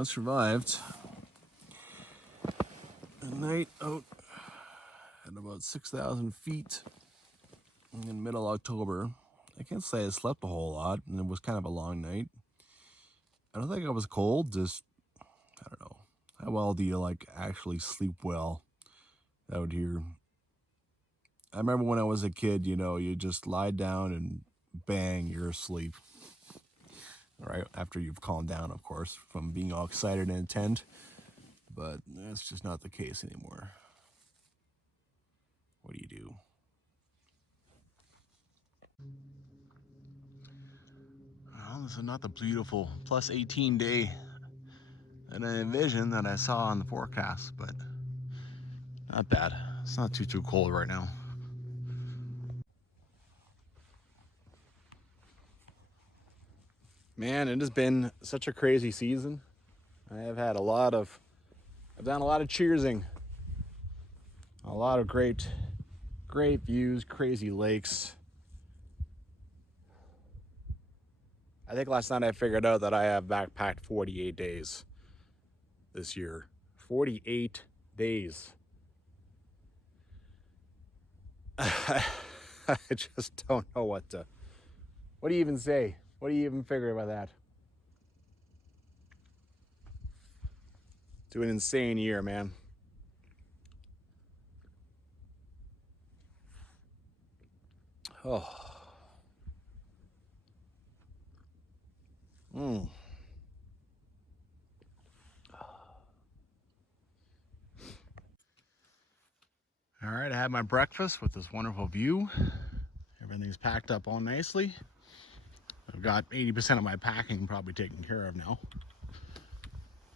I survived a night out at about 6,000 feet in middle October. I can't say I slept a whole lot, and it was kind of a long night. I don't think I was cold, just, I don't know. How well do you like actually sleep well out here? I remember when I was a kid, you just lie down and bang, you're asleep. Right after you've calmed down, of course, from being all excited and intent. But that's just not the case anymore. What do you do? Well, this is not the beautiful plus 18 day that I envisioned that I saw on the forecast, but not bad. It's not too cold right now. Man, it has been such a crazy season. I have had I've done a lot of cheersing. A lot of great views, crazy lakes. I think last night I figured out that I have backpacked 48 days this year. 48 days. I just don't know what do you even say? What do you even figure about that? It's an insane year, man. Oh. All right, I had my breakfast with this wonderful view. Everything's packed up all nicely. I've got 80% of my packing probably taken care of now.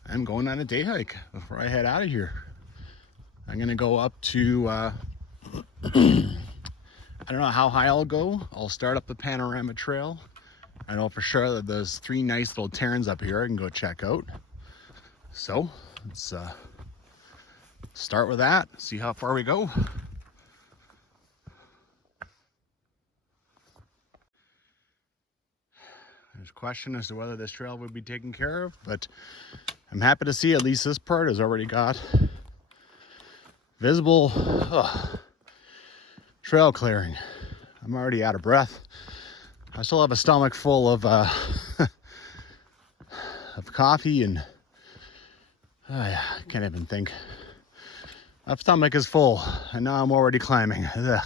I'm going on a day hike before I head out of here. I'm gonna go up to, I don't know how high I'll go. I'll start up the Panorama Trail. I know for sure that there's 3 nice little terrains up here I can go check out. So let's start with that, see how far we go. There's a question as to whether this trail would be taken care of, but I'm happy to see at least this part has already got visible trail clearing. I'm already out of breath. I still have a stomach full of of coffee and I can't even think. My stomach is full and now I'm already climbing. Ugh.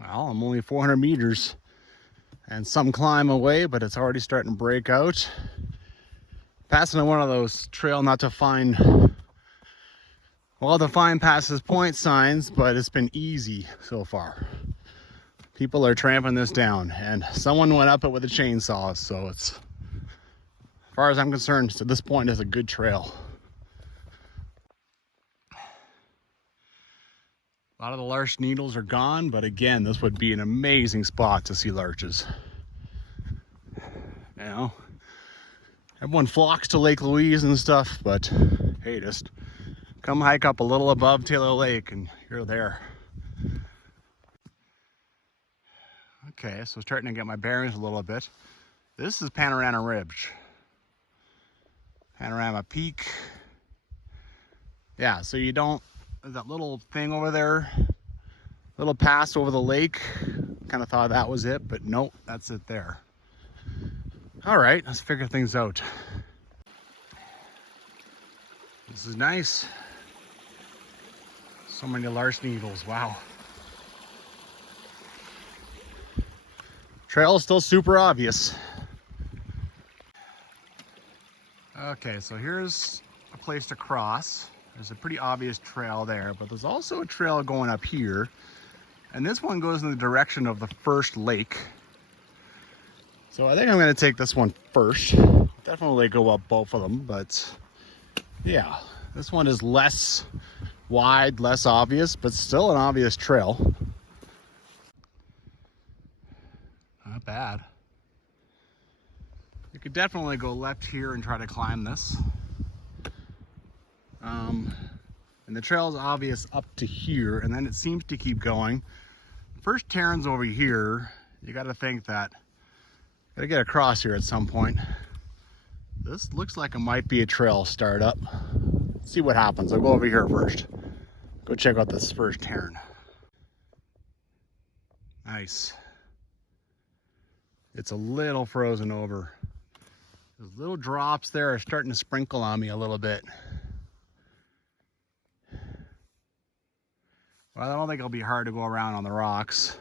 Well, I'm only 400 meters and some climb away, but it's already starting to break out. Passing on one of those trail not to find, well, to find passes point signs, but it's been easy so far. People are tramping this down and someone went up it with a chainsaw, so it's, as far as I'm concerned, at this point, it's a good trail. A lot of the larch needles are gone, but again, this would be an amazing spot to see larches. You know, everyone flocks to Lake Louise and stuff, but hey, just come hike up a little above Taylor Lake and you're there. Okay, so starting to get my bearings a little bit. This is Panorama Ridge. Panorama Peak. Yeah, so you don't, that little thing over there, little pass over the lake, kind of thought that was it, but nope, that's it there. All right, let's figure things out. This is nice. So many large needles, wow. Trail is still super obvious. Okay, so here's a place to cross. There's a pretty obvious trail there, but there's also a trail going up here. And this one goes in the direction of the first lake. So I think I'm gonna take this one first. Definitely go up both of them, but yeah, this one is less wide, less obvious, but still an obvious trail. Not bad. You could definitely go left here and try to climb this. And the trail is obvious up to here, and then it seems to keep going. First terrain's over here. You got to think that, got to get across here at some point. This looks like it might be a trail startup. Let's see what happens. I'll go over here first. Go check out this first cairn. Nice. It's a little frozen over. Those little drops there are starting to sprinkle on me a little bit. Well, I don't think it'll be hard to go around on the rocks.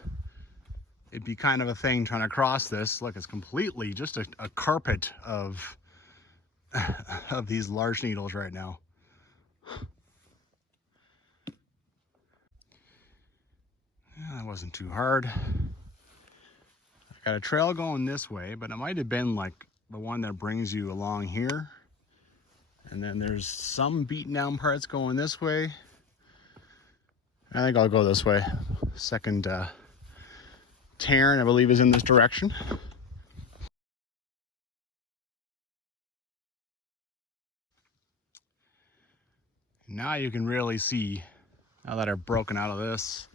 It'd be kind of a thing trying to cross this. Look, it's completely just a carpet of of these large needles right now. Yeah, that wasn't too hard. I've got a trail going this way, but it might have been like the one that brings you along here. And then there's some beaten down parts going this way. I think I'll go this way. Second cairn, I believe, is in this direction. Now you can really see, now that I've broken out of this,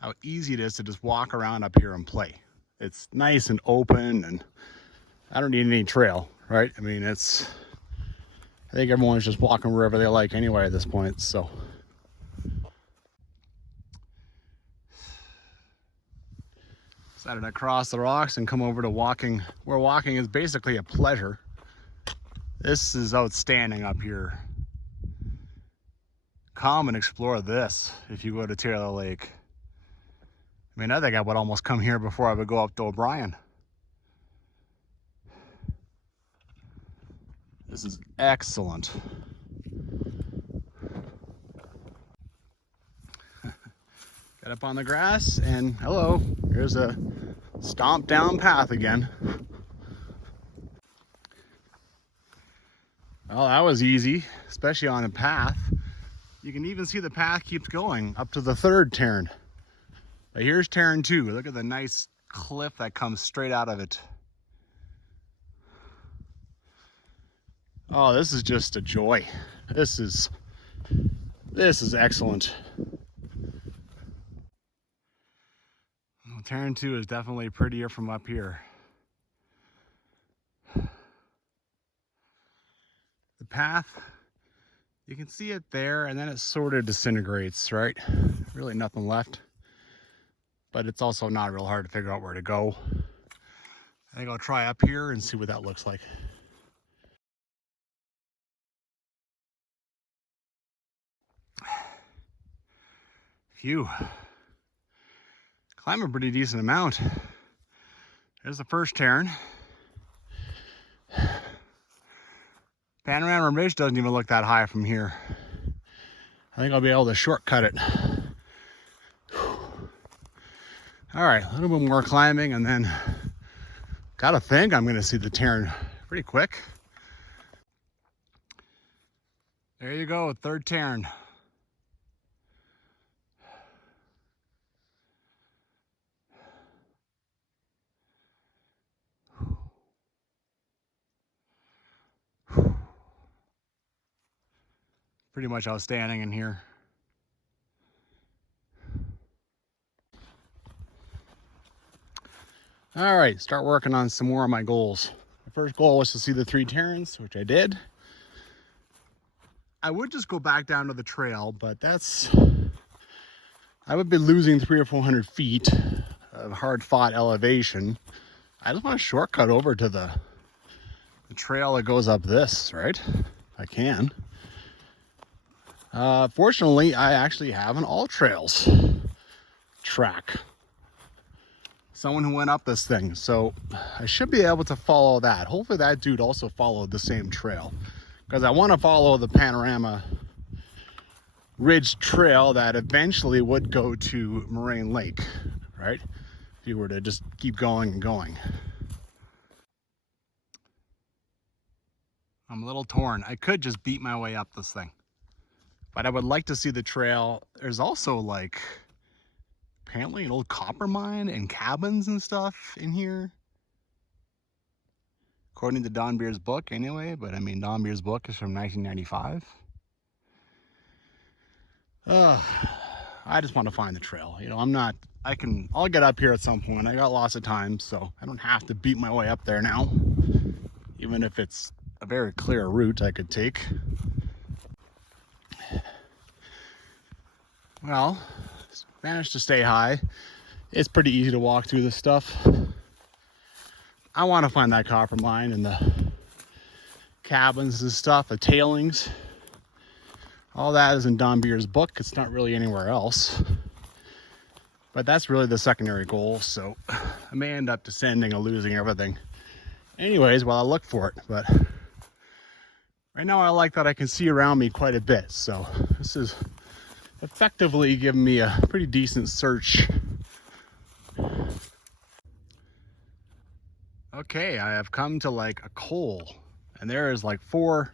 how easy it is to just walk around up here and play. It's nice and open, and I don't need any trail, right? I mean, I think everyone's just walking wherever they like anyway at this point, so. Decided to cross the rocks and come over to walking, where walking is basically a pleasure. This is outstanding up here. Come and explore this if you go to Taylor Lake. I mean, I think I would almost come here before I would go up to O'Brien. This is excellent. Got up on the grass and hello, here's a stomped down path again. Well, that was easy, especially on a path. You can even see the path keeps going up to the third cairn. But here's cairn 2. Look at the nice cliff that comes straight out of it. Oh, this is just a joy. This is excellent. Well, cairn 2 is definitely prettier from up here. The path, you can see it there, and then it sort of disintegrates, right? Really nothing left. But it's also not real hard to figure out where to go. I think I'll try up here and see what that looks like. Phew. Climb a pretty decent amount. There's the first cairn. Panorama Ridge doesn't even look that high from here. I think I'll be able to shortcut it. All right, a little bit more climbing, and then gotta think I'm gonna see the cairn pretty quick. There you go, third cairn. Pretty much outstanding in here. All right, start working on some more of my goals. My first goal was to see the 3 cairns, which I did. I would just go back down to the trail, but I would be losing 300 or 400 feet of hard-fought elevation. I just want to shortcut over to the trail that goes up this, right? If I can. Fortunately, I actually have an all trails track. Someone who went up this thing, so I should be able to follow that. Hopefully that dude also followed the same trail, because I want to follow the Panorama Ridge Trail that eventually would go to Moraine Lake, right? If you were to just keep going and going. I'm a little torn. I could just beat my way up this thing, but I would like to see the trail. There's also like apparently an old copper mine and cabins and stuff in here, according to Don Beer's book anyway. But I mean, Don Beer's book is from 1995. I just want to find the trail. You know, I'll get up here at some point. I got lots of time, so I don't have to beat my way up there now, even if it's a very clear route I could take. Well, managed to stay high. It's pretty easy to walk through this stuff. I want to find that copper mine and the cabins and stuff, the tailings. All that is in Don Beer's book. It's not really anywhere else. But that's really the secondary goal, so I may end up descending or losing everything anyways while I look for it. But right now I like that I can see around me quite a bit, so this is effectively giving me a pretty decent search. Okay, I have come to like a coal, and there is like two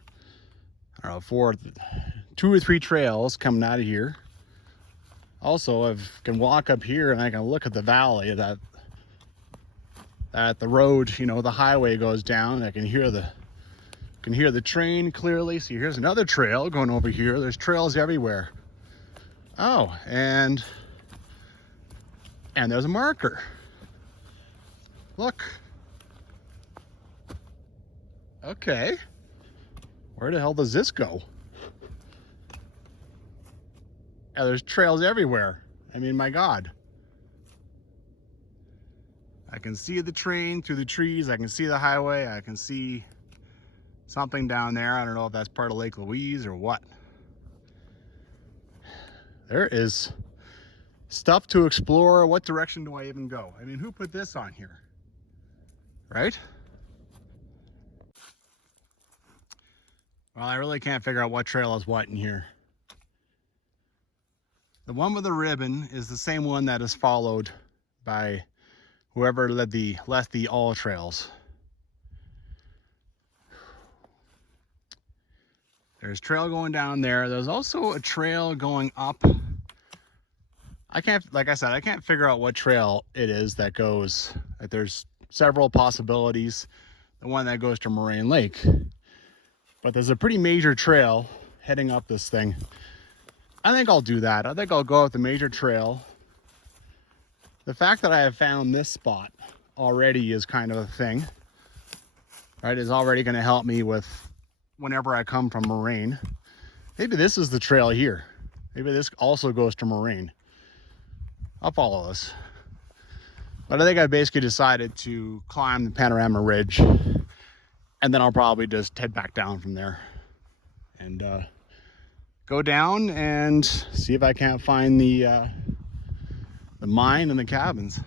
or three trails coming out of here. Also, I can walk up here and I can look at the valley that the road, you know, the highway goes down. I can hear the train clearly. See, here's another trail going over here. There's trails everywhere. Oh, and there's a marker. Look. Okay. Where the hell does this go? Yeah, there's trails everywhere. I mean, my God. I can see the train through the trees. I can see the highway. I can see something down there. I don't know if that's part of Lake Louise or what. There is stuff to explore. What direction do I even go? I mean, who put this on here? Right? Well, I really can't figure out what trail is what in here. The one with the ribbon is the same one that is followed by whoever left the all trails. There's trail going down there. There's also a trail going up. Like I said, I can't figure out what trail it is that goes. Like, there's several possibilities. The one that goes to Moraine Lake. But there's a pretty major trail heading up this thing. I think I'll do that. I think I'll go with the major trail. The fact that I have found this spot already is kind of a thing, right? Is already going to help me with whenever I come from Moraine. Maybe this is the trail here. Maybe this also goes to Moraine. I'll follow this. But I think I basically decided to climb the Panorama Ridge, and then I'll probably just head back down from there and go down and see if I can't find the mine and the cabins.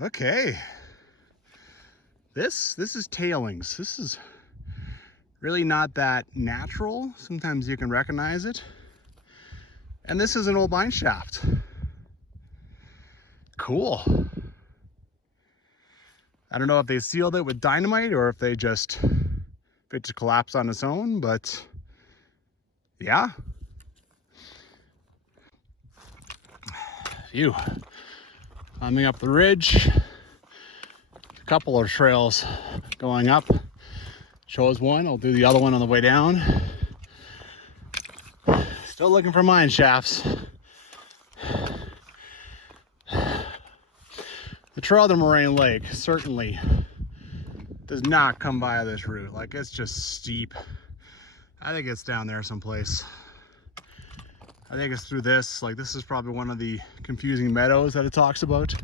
Okay, this is tailings. This is really not that natural. Sometimes you can recognize it. And this is an old mine shaft. Cool. I don't know if they sealed it with dynamite or if it just collapsed on its own, but yeah. Phew. Climbing up the ridge. A couple of trails going up. Chose one, I'll do the other one on the way down. Still looking for mine shafts. The trail to Moraine Lake certainly does not come by this route. Like, it's just steep. I think it's down there someplace. I think it's through this. Like, this is probably one of the confusing meadows that it talks about.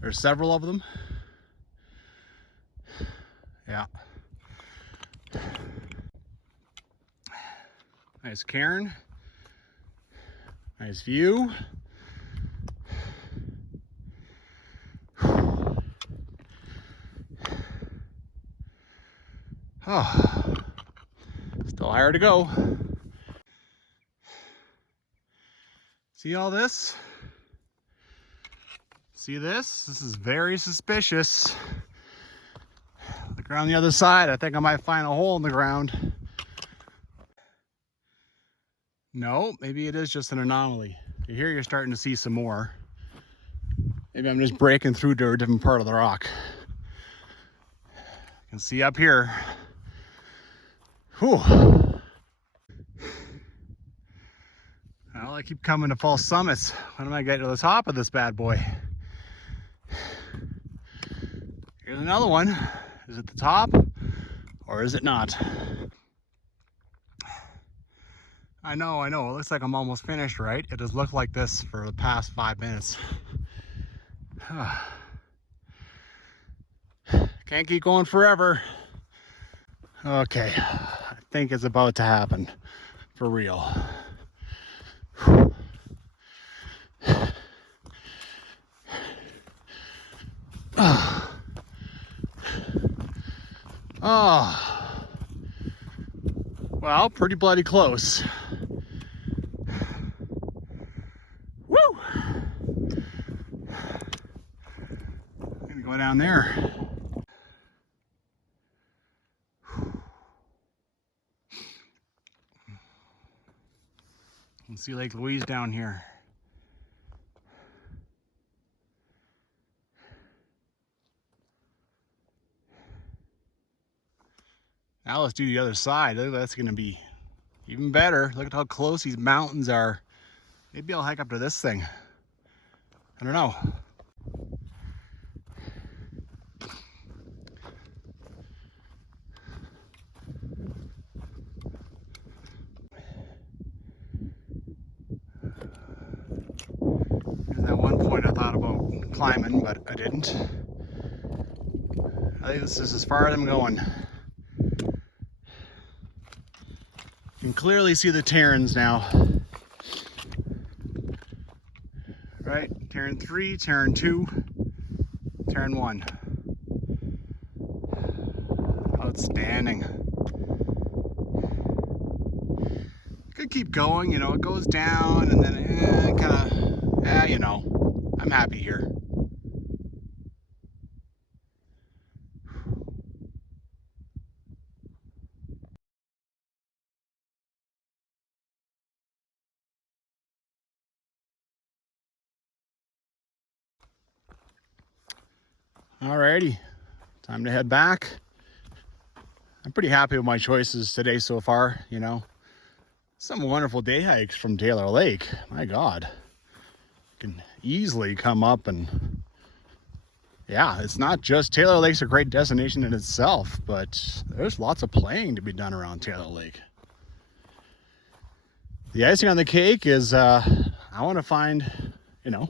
There's several of them. Yeah. Nice cairn. Nice view. Oh, still higher to go. See all this? See this? This is very suspicious. Look around the other side. I think I might find a hole in the ground. No, maybe it is just an anomaly. Here you're starting to see some more. Maybe I'm just breaking through to a different part of the rock. You can see up here. Whew. Well, I keep coming to false summits. When am I getting to the top of this bad boy? Here's another one. Is it the top or is it not? I know, it looks like I'm almost finished, right? It has looked like this for the past 5 minutes. Can't keep going forever. Okay, I think it's about to happen for real. Oh, well, pretty bloody close. Woo! I'm gonna go down there. And see Lake Louise down here. Now let's do the other side. Look, that's gonna be even better. Look at how close these mountains are. Maybe I'll hike up to this thing. I don't know. At one point I thought about climbing, but I didn't. I think this is as far as I'm going. You can clearly see the Terrans now. Right, Terran 3, Terran 2, Terran 1. Outstanding. Could keep going, you know, it goes down and then it kind of, you know, I'm happy here. Alrighty, time to head back. I'm pretty happy with my choices today so far, you know. Some wonderful day hikes from Taylor Lake. My God. You can easily come up and, yeah, it's not just Taylor Lake's a great destination in itself, but there's lots of playing to be done around Taylor Lake. The icing on the cake is I want to find, you know,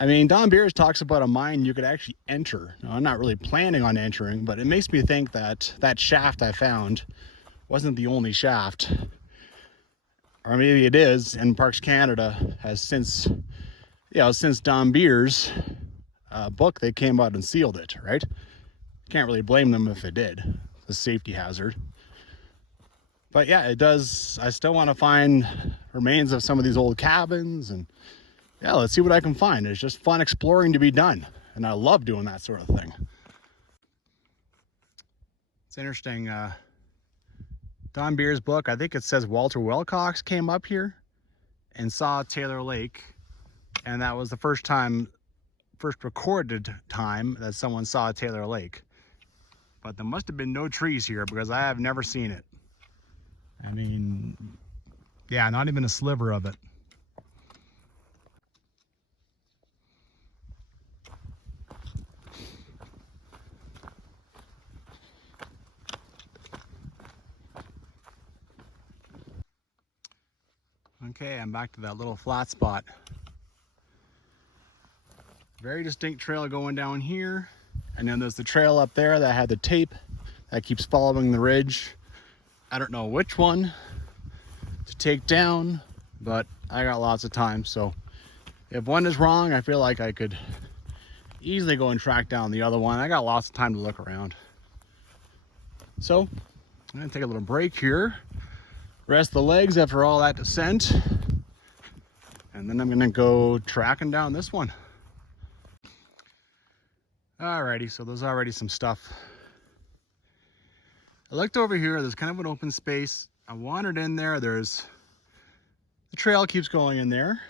I mean, Don Beers talks about a mine you could actually enter. Now, I'm not really planning on entering, but it makes me think that that shaft I found wasn't the only shaft. Or maybe it is, and Parks Canada has since, you know, since Don Beers' book, they came out and sealed it, right? Can't really blame them if it did. It's a safety hazard. But yeah, it does. I still want to find remains of some of these old cabins, and yeah, let's see what I can find. It's just fun exploring to be done, and I love doing that sort of thing. It's interesting. Don Beers' book, I think it says Walter Wilcox came up here and saw Taylor Lake, and that was the first recorded time that someone saw Taylor Lake. But there must have been no trees here because I have never seen it. I mean, yeah, not even a sliver of it. Okay, I'm back to that little flat spot. Very distinct trail going down here. And then there's the trail up there that had the tape that keeps following the ridge. I don't know which one to take down, but I got lots of time. So if one is wrong, I feel like I could easily go and track down the other one. I got lots of time to look around. So I'm gonna take a little break here. Rest the legs after all that descent, and then I'm gonna go tracking down this one. Alrighty, so there's already some stuff. I looked over here, there's kind of an open space. I wandered in there, the trail keeps going in there.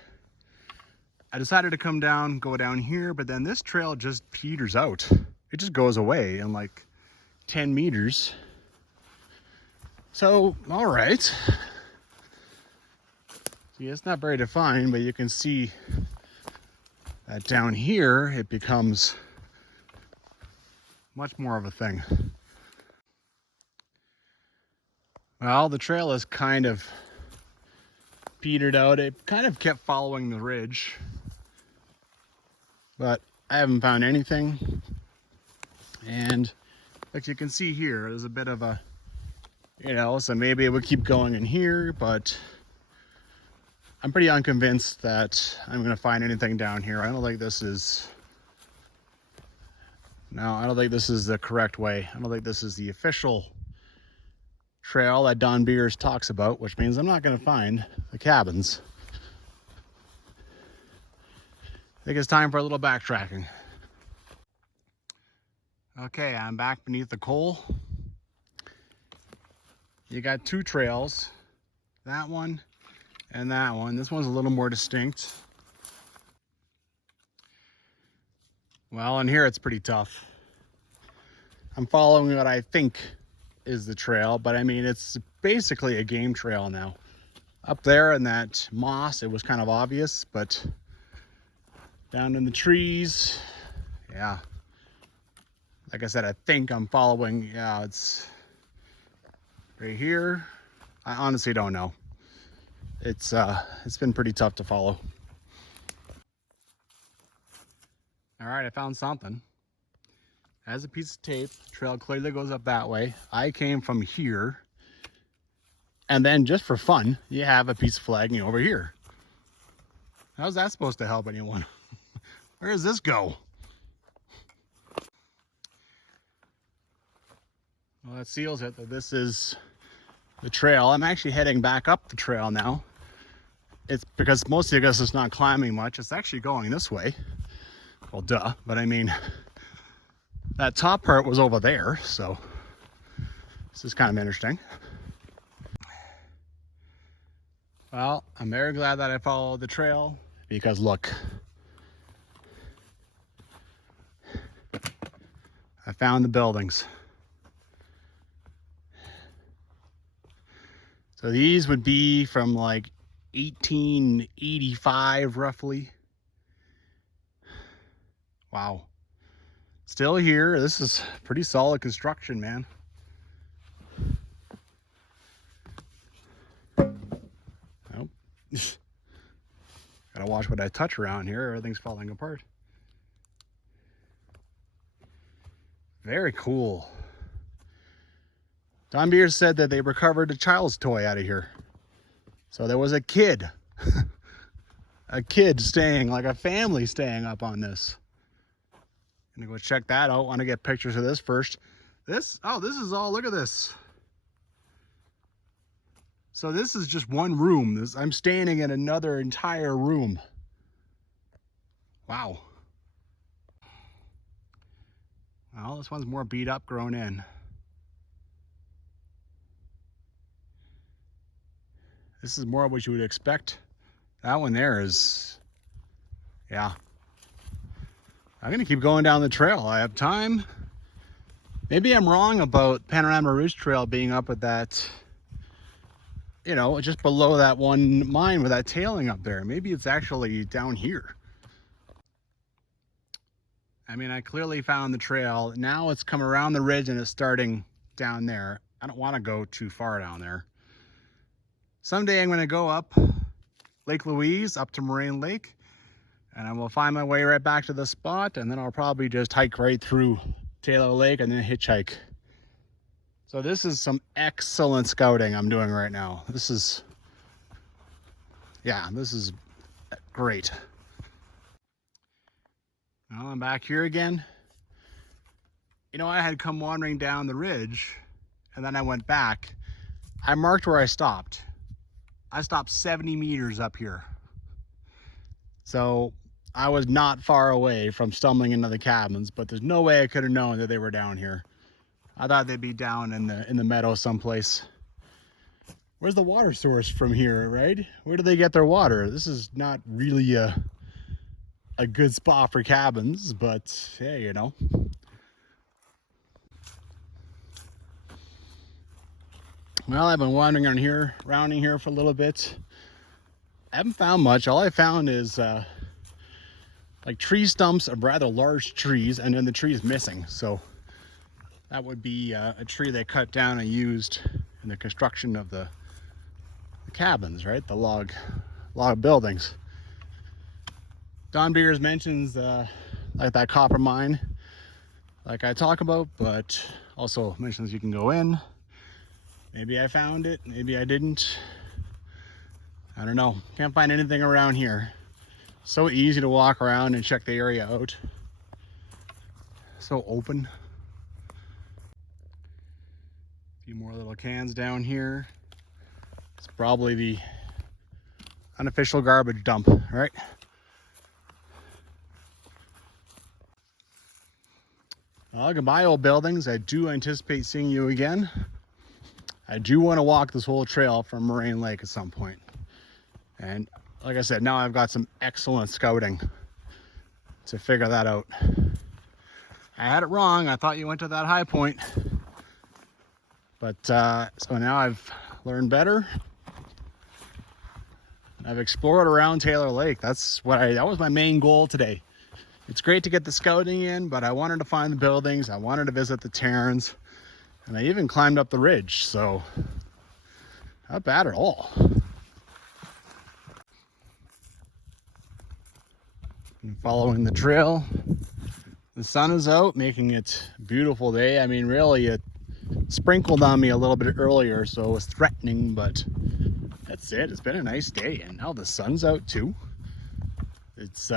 I decided to come down, go down here, but then this trail just peters out. It just goes away in like 10 meters. So, all right. See, it's not very defined, but you can see that down here, it becomes much more of a thing. Well, the trail is kind of petered out. It kind of kept following the ridge, but I haven't found anything. And like you can see here, there's a bit of a, so maybe it would keep going in here, but I'm pretty unconvinced that I'm going to find anything down here. I don't think this is, no, I don't think this is the correct way. I don't think this is the official trail that Don Beers talks about, which means I'm not going to find the cabins. I think it's time for a little backtracking. Okay, I'm back beneath the coal. You got two trails, that one and that one. This one's a little more distinct. Well, in here it's pretty tough. I'm following what I think is the trail, but I mean, it's basically a game trail now. Up there in that moss, it was kind of obvious, but down in the trees, yeah. Like I said, I think I'm following, yeah, it's right here. I honestly don't know. It's been pretty tough to follow. All right, I found something. As a piece of tape, the trail clearly goes up that way. I came from here, and then just for fun, you have a piece of flagging over here. How's that supposed to help anyone? Where does this go? Well, that seals it that this is the trail. I'm actually heading back up the trail now. It's because mostly I guess it's not climbing much. It's actually going this way. Well, duh, but I mean, that top part was over there, so this is kind of interesting. Well, I'm very glad that I followed the trail because look, I found the buildings. So these would be from like 1885 roughly. Wow. Still here. This is pretty solid construction, man. Nope. Gotta watch what I touch around here. Everything's falling apart. Very cool. Don Beers said that they recovered a child's toy out of here. So there was a kid. A kid staying, like a family staying up on this. I'm gonna go check that out. I want to get pictures of this first. This is all, look at this. So this is just one room. I'm standing in another entire room. Wow. Well, this one's more beat up, grown in. This is more what you would expect. That one there is, yeah. I'm gonna keep going down the trail. I have time. Maybe I'm wrong about Panorama Ridge Trail being up at that, just below that one mine with that tailing up there. Maybe it's actually down here. I mean, I clearly found the trail. Now it's come around the ridge and it's starting down there. I don't want to go too far down there. Someday I'm going to go up Lake Louise, up to Moraine Lake, and I will find my way right back to the spot, and then I'll probably just hike right through Taylor Lake and then hitchhike. So this is some excellent scouting I'm doing right now. This is great. Well, I'm back here again. I had come wandering down the ridge, and then I went back. I marked where I stopped. I stopped 70 meters up here. So I was not far away from stumbling into the cabins, but there's no way I could have known that they were down here. I thought they'd be down in the meadow someplace. Where's the water source from here, right? Where do they get their water? This is not really a good spot for cabins, but hey, Well, I've been wandering around here for a little bit. I haven't found much. All I found is like tree stumps of rather large trees, and then the trees missing. So That would be a tree they cut down and used in the construction of the cabins, right? The log buildings. Don Beers mentions like that copper mine, like I talk about, but also mentions you can go in. Maybe I found it, maybe I didn't. I don't know. Can't find anything around here. So easy to walk around and check the area out. So open. A few more little cans down here. It's probably the unofficial garbage dump, right? Well, goodbye, old buildings. I do anticipate seeing you again. I do want to walk this whole trail from Moraine Lake at some point. And like I said, now I've got some excellent scouting to figure that out. I had it wrong. I thought you went to that high point. But so now I've learned better. I've explored around Taylor Lake. That was my main goal today. It's great to get the scouting in, but I wanted to find the buildings. I wanted to visit the Terrans, and I even climbed up the ridge, so not bad at all. And following the trail, the sun is out, making it a beautiful day. I mean, really, it sprinkled on me a little bit earlier, so it was threatening, but that's it. It's been a nice day, and now the sun's out too. It's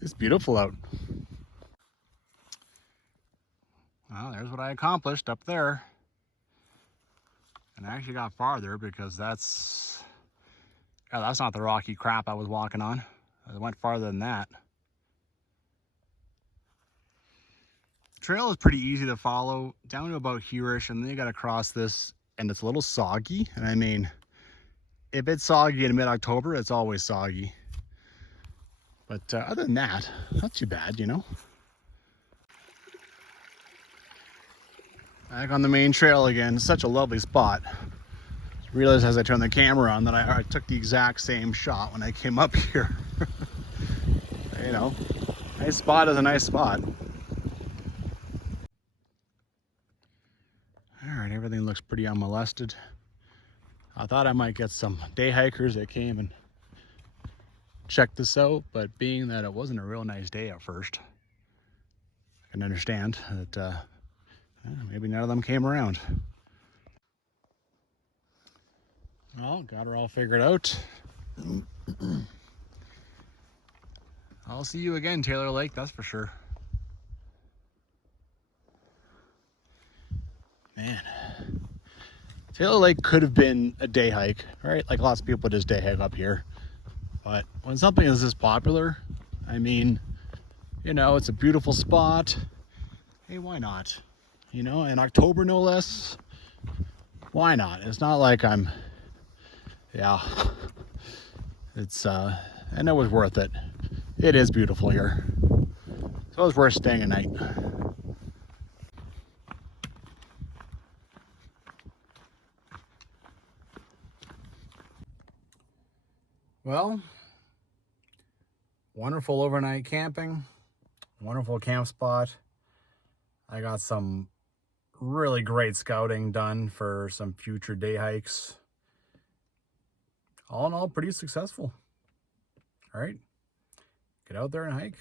it's beautiful out. Well, there's what I accomplished up there. And I actually got farther because that's not the rocky crap I was walking on. I went farther than that. The trail is pretty easy to follow down to about here-ish, and then you got to cross this, and it's a little soggy. And I mean, if it's soggy in mid-October, it's always soggy. But other than that, not too bad, you know. Back on the main trail again. Such a lovely spot. Realized as I turned the camera on that I took the exact same shot when I came up here. You know, nice spot is a nice spot. All right, everything looks pretty unmolested. I thought I might get some day hikers that came and checked this out, but being that it wasn't a real nice day at first, I can understand that maybe none of them came around. Well, got her all figured out. I'll see you again, Taylor Lake, that's for sure. Man, Taylor Lake could have been a day hike, right? Like lots of people just day hike up here. But when something is this popular, I mean, you know, it's a beautiful spot. Hey, why not? You know, in October no less, why not? It's not like I'm, yeah, it's, and it was worth it. It is beautiful here. So it was worth staying a night. Well, wonderful overnight camping, wonderful camp spot. I got some really great scouting done for some future day hikes. All in all, pretty successful. All right, get out there and hike.